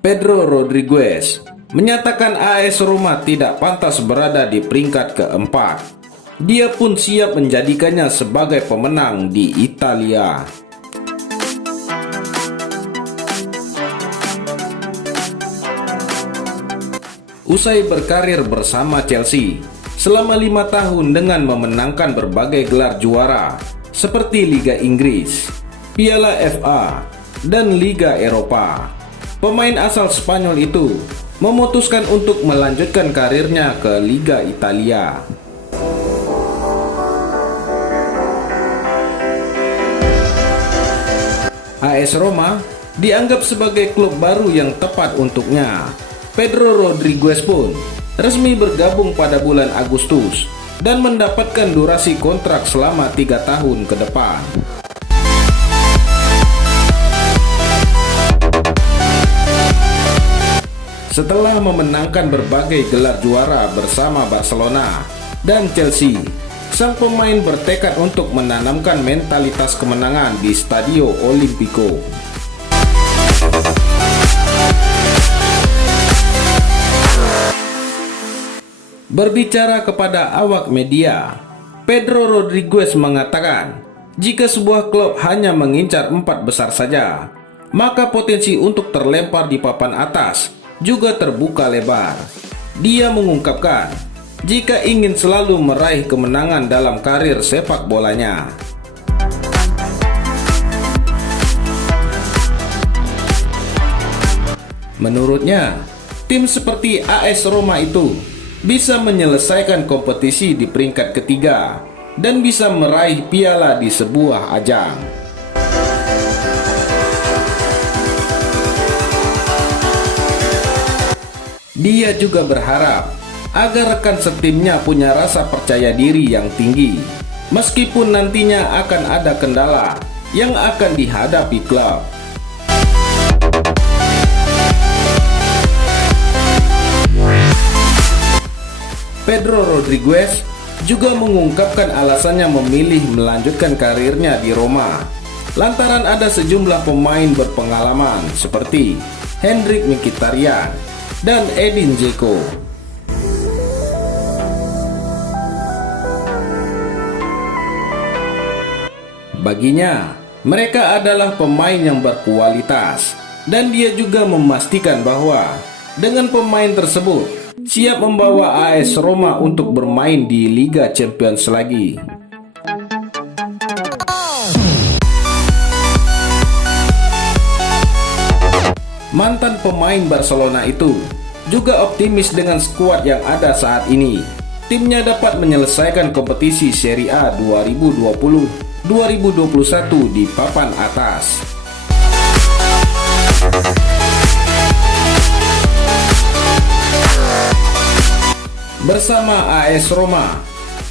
Pedro Rodriguez menyatakan AS Roma tidak pantas berada di peringkat keempat. Dia pun siap menjadikannya sebagai pemenang di Italia. Usai berkarir bersama Chelsea selama 5 tahun dengan memenangkan berbagai gelar juara seperti Liga Inggris, Piala FA, dan Liga Eropa, pemain asal Spanyol itu memutuskan untuk melanjutkan karirnya ke Liga Italia. AS Roma dianggap sebagai klub baru yang tepat untuknya. Pedro Rodriguez pun resmi bergabung pada bulan Agustus dan mendapatkan durasi kontrak selama 3 tahun ke depan. Setelah memenangkan berbagai gelar juara bersama Barcelona dan Chelsea, sang pemain bertekad untuk menanamkan mentalitas kemenangan di Stadio Olimpico. Berbicara kepada awak media, Pedro Rodriguez mengatakan, jika sebuah klub hanya mengincar 4 besar saja, maka potensi untuk terlempar di papan atas juga terbuka lebar. Dia mengungkapkan, jika ingin selalu meraih kemenangan dalam karir sepak bolanya. Menurutnya, tim seperti AS Roma itu bisa menyelesaikan kompetisi di peringkat ketiga dan bisa meraih piala di sebuah ajang. Dia juga berharap agar rekan setimnya punya rasa percaya diri yang tinggi, meskipun nantinya akan ada kendala yang akan dihadapi klub. Pedro Rodriguez juga mengungkapkan alasannya memilih melanjutkan karirnya di Roma, lantaran ada sejumlah pemain berpengalaman seperti Henrikh Mkhitaryan dan Edin Dzeko. Baginya, mereka adalah pemain yang berkualitas, dan dia juga memastikan bahwa dengan pemain tersebut siap membawa AS Roma untuk bermain di Liga Champions lagi. Mantan pemain Barcelona itu juga optimis dengan skuad yang ada saat ini. Timnya dapat menyelesaikan kompetisi Serie A 2020-2021 di papan atas. Bersama AS Roma,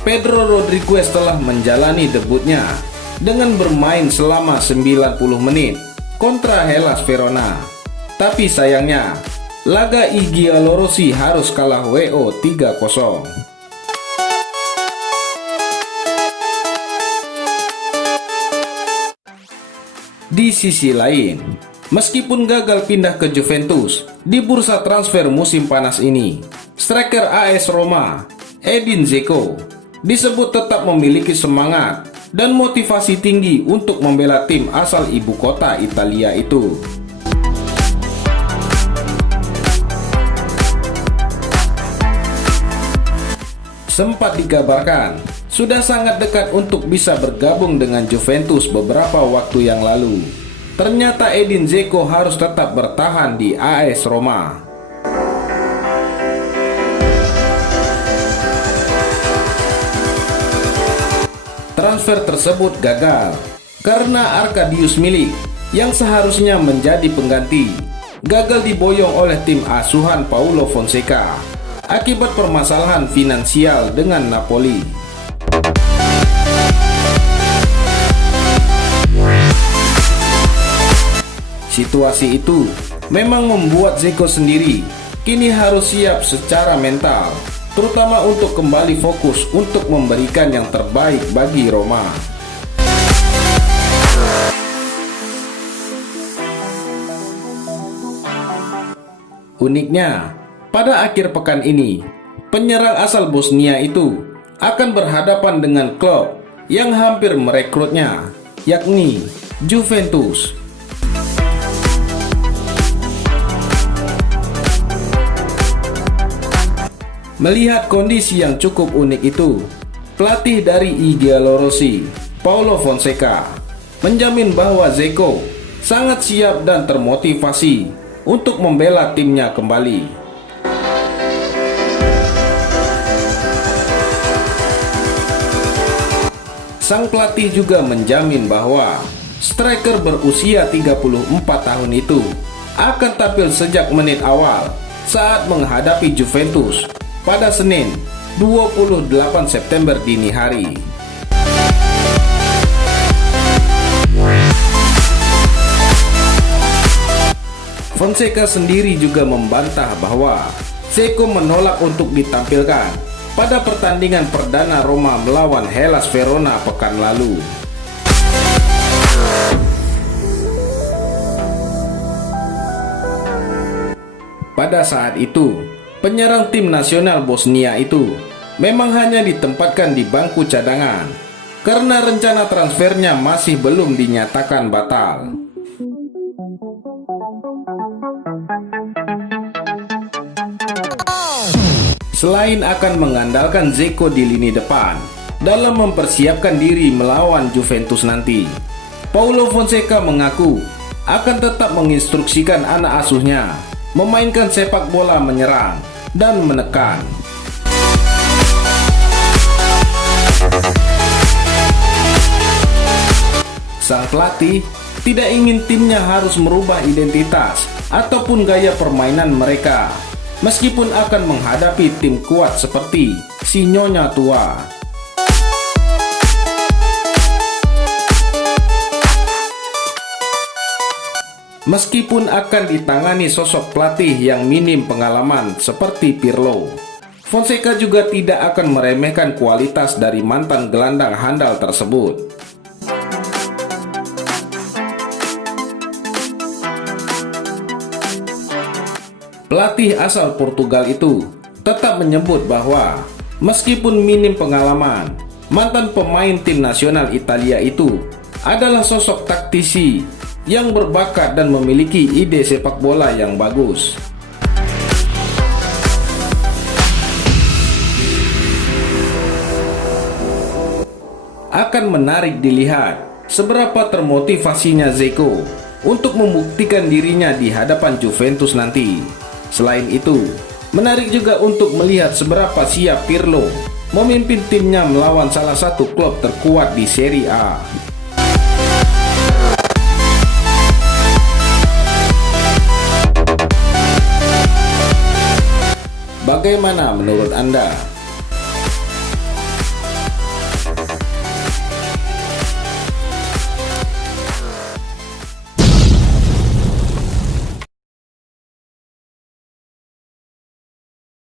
Pedro Rodriguez telah menjalani debutnya dengan bermain selama 90 menit kontra Hellas Verona. Tapi sayangnya, laga I Giallorossi harus kalah WO 3-0. Di sisi lain, meskipun gagal pindah ke Juventus di bursa transfer musim panas ini, striker AS Roma, Edin Dzeko, disebut tetap memiliki semangat dan motivasi tinggi untuk membela tim asal ibu kota Italia itu. Sempat dikabarkan sudah sangat dekat untuk bisa bergabung dengan Juventus beberapa waktu yang lalu. Ternyata Edin Dzeko harus tetap bertahan di AS Roma. Transfer tersebut gagal karena Arkadiusz Milik yang seharusnya menjadi pengganti gagal diboyong oleh tim asuhan Paulo Fonseca akibat permasalahan finansial dengan Napoli. Situasi itu memang membuat Dzeko sendiri kini harus siap secara mental, terutama untuk kembali fokus untuk memberikan yang terbaik bagi Roma. Uniknya, pada akhir pekan ini, penyerang asal Bosnia itu akan berhadapan dengan klub yang hampir merekrutnya, yakni Juventus. Melihat kondisi yang cukup unik itu, pelatih dari I Giallorossi, Paulo Fonseca, menjamin bahwa Dzeko sangat siap dan termotivasi untuk membela timnya kembali. Sang pelatih juga menjamin bahwa striker berusia 34 tahun itu akan tampil sejak menit awal saat menghadapi Juventus pada Senin 28 September dini hari. Fonseca sendiri juga membantah bahwa Dzeko menolak untuk ditampilkan pada pertandingan perdana Roma melawan Hellas Verona pekan lalu. Pada saat itu, penyerang tim nasional Bosnia itu memang hanya ditempatkan di bangku cadangan karena rencana transfernya masih belum dinyatakan batal. Selain akan mengandalkan Dzeko di lini depan dalam mempersiapkan diri melawan Juventus nanti, Paulo Fonseca mengaku akan tetap menginstruksikan anak asuhnya memainkan sepak bola menyerang dan menekan. Sang pelatih tidak ingin timnya harus merubah identitas ataupun gaya permainan mereka, meskipun akan menghadapi tim kuat seperti si Nyonya Tua. Meskipun akan ditangani sosok pelatih yang minim pengalaman seperti Pirlo, Fonseca juga tidak akan meremehkan kualitas dari mantan gelandang handal tersebut. Pelatih asal Portugal itu tetap menyebut bahwa meskipun minim pengalaman, mantan pemain tim nasional Italia itu adalah sosok taktisi yang berbakat dan memiliki ide sepak bola yang bagus. Akan menarik dilihat seberapa termotivasinya Dzeko untuk membuktikan dirinya di hadapan Juventus nanti. Selain itu, menarik juga untuk melihat seberapa siap Pirlo memimpin timnya melawan salah satu klub terkuat di Serie A. Bagaimana menurut Anda?